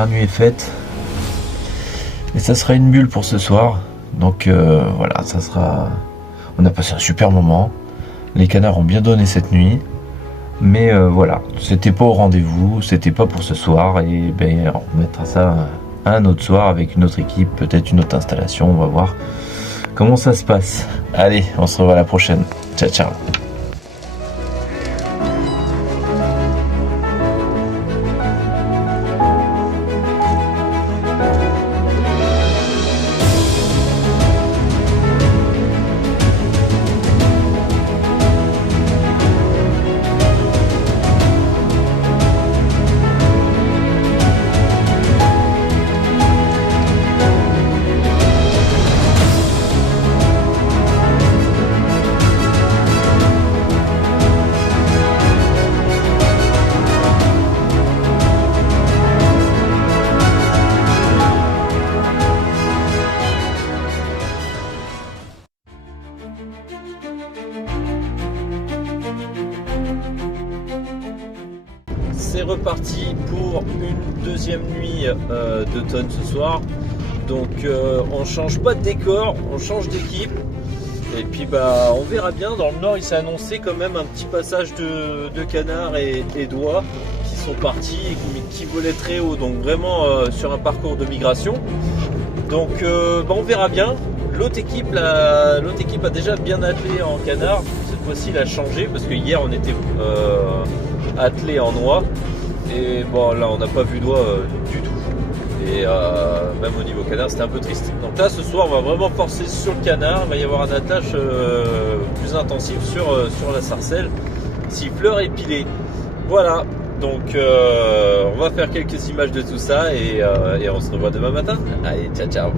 première nuit est faite. Et ça sera une bulle pour ce soir. Donc voilà, ça sera... On a passé un super moment. Les canards ont bien donné cette nuit. Mais voilà, c'était pas au rendez-vous, c'était pas pour ce soir. Et ben, on mettra ça un autre soir avec une autre équipe, peut-être une autre installation. On va voir comment ça se passe. Allez, on se revoit à la prochaine. Ciao, ciao. C'est reparti pour une deuxième nuit d'automne ce soir. Donc on change pas de décor, on change d'équipe. Et puis bah on verra bien. Dans le nord il s'est annoncé quand même un petit passage de canards et d'oies qui sont partis et qui volaient très haut. Donc vraiment sur un parcours de migration. Donc bah, on verra bien. L'autre équipe a déjà bien attelé en canard. Cette fois-ci il a changé parce que hier on était attelé en oie. Et bon là on n'a pas vu d'oie du tout. Et même au niveau canard c'était un peu triste. Donc là ce soir on va vraiment forcer sur le canard. Il va y avoir un attelage plus intensif sur la sarcelle. Siffleur épilé. Voilà. Donc on va faire quelques images de tout ça et on se revoit demain matin. Allez, ciao ciao.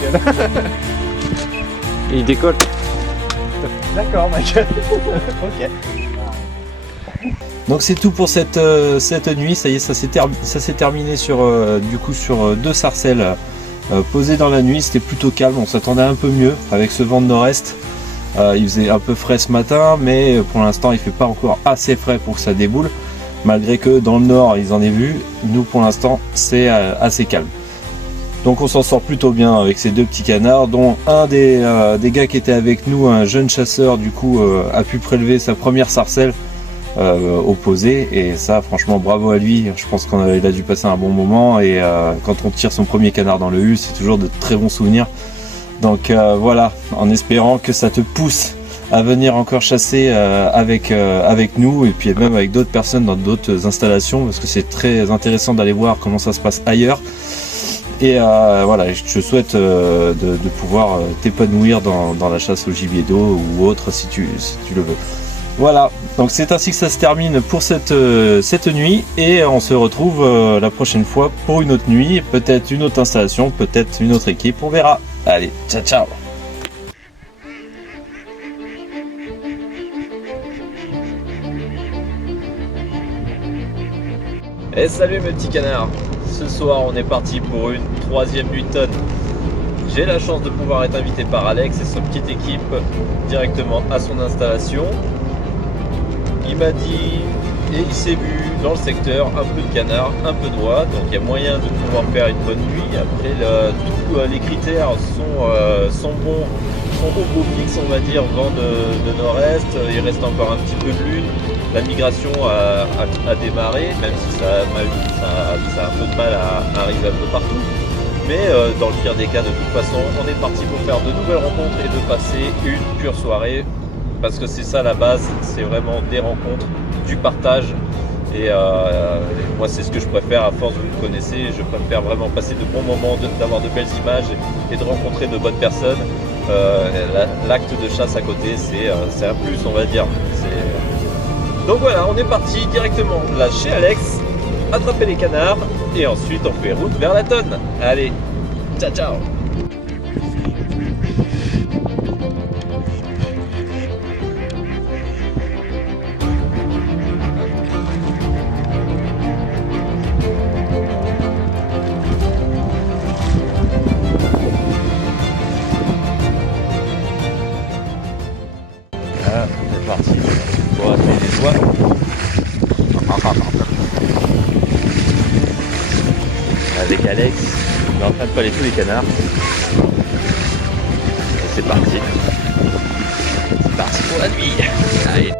Michael. Et il décolle. D'accord, Michael. Ok. Donc c'est tout pour cette nuit, ça y est, ça s'est terminé sur, du coup, sur 2 sarcelles posées dans la nuit. C'était plutôt calme, on s'attendait un peu mieux avec ce vent de nord-est. Il faisait un peu frais ce matin, mais pour l'instant il fait pas encore assez frais pour que ça déboule, malgré que dans le nord ils en aient vu. Nous pour l'instant c'est assez calme. Donc on s'en sort plutôt bien avec ces 2 petits canards, dont un des gars qui était avec nous, un jeune chasseur, du coup a pu prélever sa première sarcelle opposé, et ça franchement bravo à lui. Je pense qu'il a dû passer un bon moment, et quand on tire son premier canard dans le hul, c'est toujours de très bons souvenirs. Donc voilà, en espérant que ça te pousse à venir encore chasser avec nous, et puis même avec d'autres personnes dans d'autres installations, parce que c'est très intéressant d'aller voir comment ça se passe ailleurs. Et voilà, je te souhaite de pouvoir t'épanouir dans la chasse au gibier d'eau ou autre si tu le veux. Voilà, donc c'est ainsi que ça se termine pour cette nuit, et on se retrouve la prochaine fois pour une autre nuit, peut-être une autre installation, peut-être une autre équipe, on verra. Allez, ciao ciao. Et salut mes petits canards. Ce soir on est parti pour une 3e nuit de tonne. J'ai la chance de pouvoir être invité par Alex et son petite équipe directement à son installation. Il m'a dit, et il s'est vu dans le secteur, un peu de canard, un peu d'oie, donc il y a moyen de pouvoir faire une bonne nuit. Après, tous les critères sont bons, sont au beau fixe, on va dire, vent de nord-est, il reste encore un petit peu de lune, la migration a démarré, même si ça a un peu de mal à arriver un peu partout. Mais dans le pire des cas, de toute façon, on est parti pour faire de nouvelles rencontres et de passer une pure soirée. Parce que c'est ça la base, c'est vraiment des rencontres, du partage. Et moi c'est ce que je préfère, à force vous me connaissez, je préfère vraiment passer de bons moments, d'avoir de belles images et de rencontrer de bonnes personnes. L'acte de chasse à côté, c'est un plus, on va dire. Donc voilà, on est parti directement là chez Alex, attraper les canards, et ensuite on fait route vers la tonne. Allez, ciao ciao. Là, on est parti pour atteler les oies. Avec Alex, on est en train de paler tous les canards. Et c'est parti. C'est parti pour la nuit. Allez.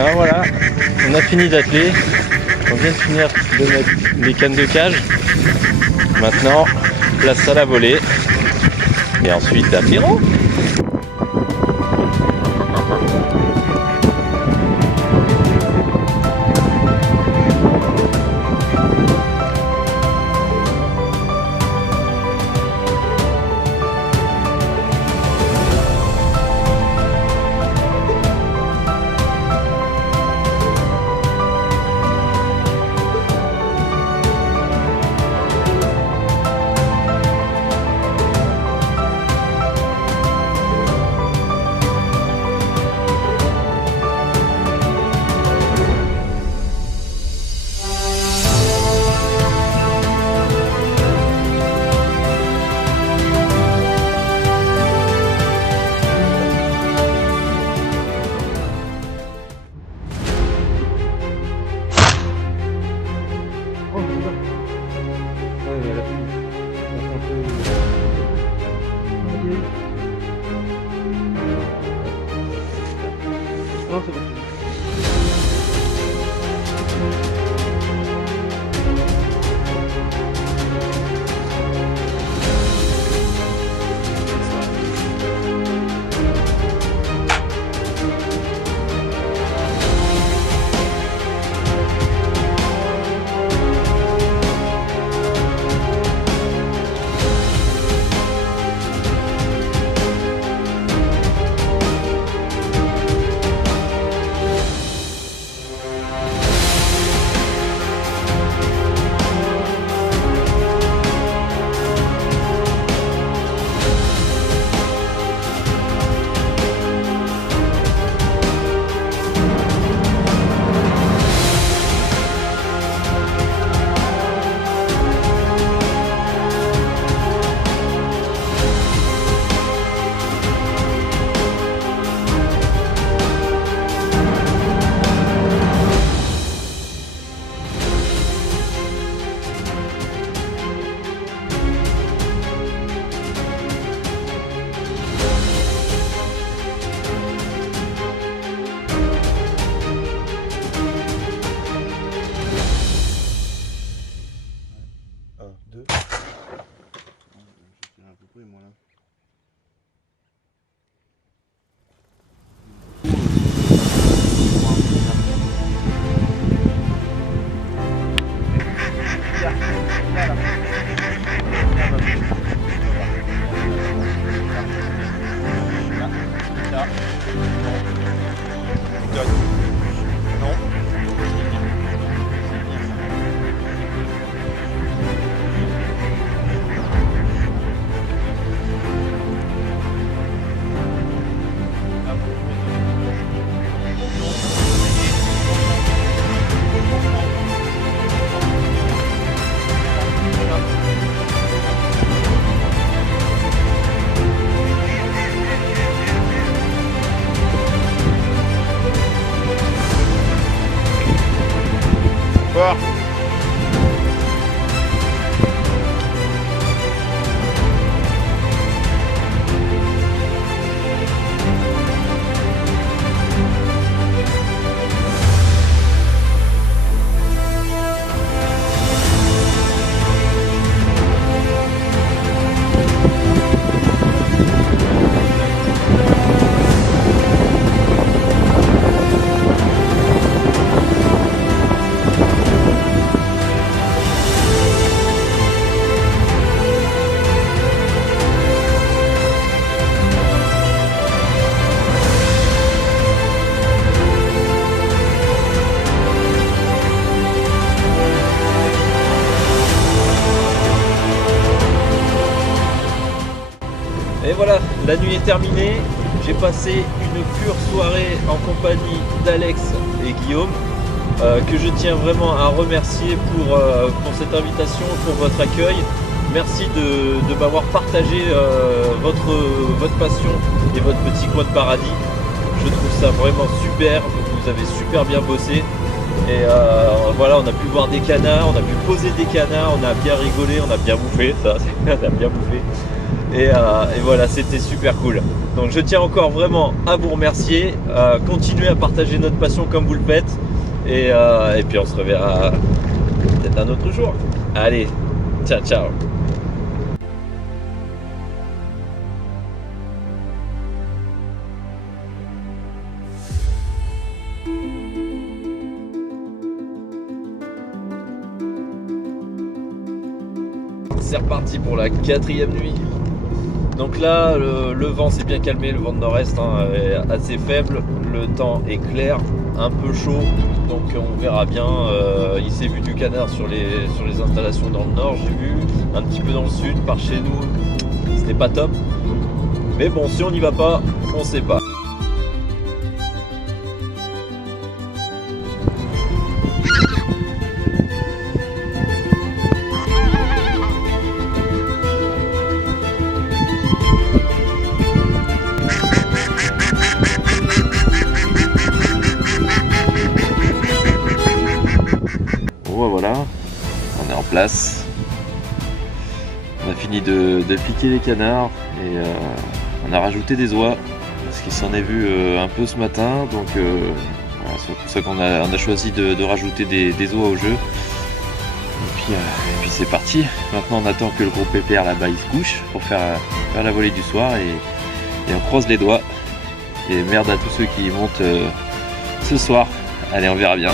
Ah voilà, on a fini d'atteler, on vient de finir de mettre les cannes de cage. Maintenant, place à la volée et ensuite apéro. Et voilà, la nuit est terminée. J'ai passé une pure soirée en compagnie d'Alex et Guillaume, que je tiens vraiment à remercier pour cette invitation, pour votre accueil. Merci de m'avoir partagé votre passion et votre petit coin de paradis. Je trouve ça vraiment super, vous avez super bien bossé. Et voilà, on a pu voir des canards, on a pu poser des canards, on a bien rigolé, on a bien bouffé, ça, on a bien bouffé. Et voilà, c'était super cool. Donc je tiens encore vraiment à vous remercier. Continuez à partager notre passion comme vous le faites. Et puis on se reverra peut-être un autre jour. Allez, ciao ciao. C'est reparti pour la 4e nuit. Donc là, le vent s'est bien calmé, le vent de nord-est est assez faible, le temps est clair, un peu chaud, donc on verra bien. Il s'est vu du canard sur les installations dans le nord, j'ai vu, un petit peu dans le sud, par chez nous, c'était pas top. Mais bon, si on n'y va pas, on sait pas. Voilà, on est en place. On a fini de piquer les canards et on a rajouté des oies parce qu'il s'en est vu un peu ce matin. Donc voilà, c'est pour ça qu'on a choisi de rajouter des oies au jeu. Et puis c'est parti. Maintenant on attend que le gros pépère là-bas il se couche pour faire la volée du soir et on croise les doigts. Et merde à tous ceux qui montent ce soir. Allez, on verra bien.